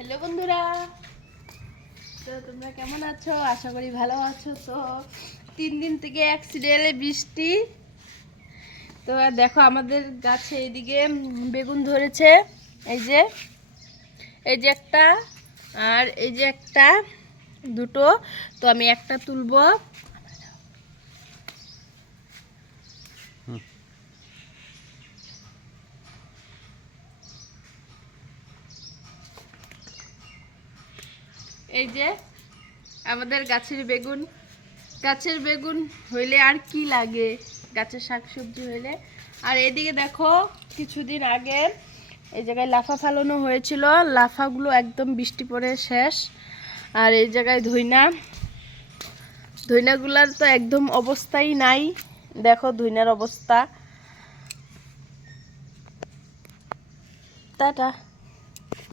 Hello বন্ধুরা, তো তোমরা কেমন আছো? আশা করি ভালো আছো। তো 3 দিন থেকে অ্যাক্সিডেন্টে বৃষ্টি। তো দেখো আমাদের গাছে এইদিকে বেগুন ধরেছে। এই যে একটা, আর এই যে একটা, দুটো। তো আমি একটা তুলবো। এই যে আমাদের গাছের বেগুন হইলে আর কি লাগে, গাছের শাকসবজি হইলে। আর এদিকে দেখো কিছুদিন আগে এই জায়গায় লাফা ফালানো হয়েছিল, লাফাগুলো একদম বৃষ্টি পড়ে শেষ। আর এই জায়গায় ধইনাগুলার তো একদম অবস্থাই নাই। দেখো ধইনার অবস্থা। টাটা।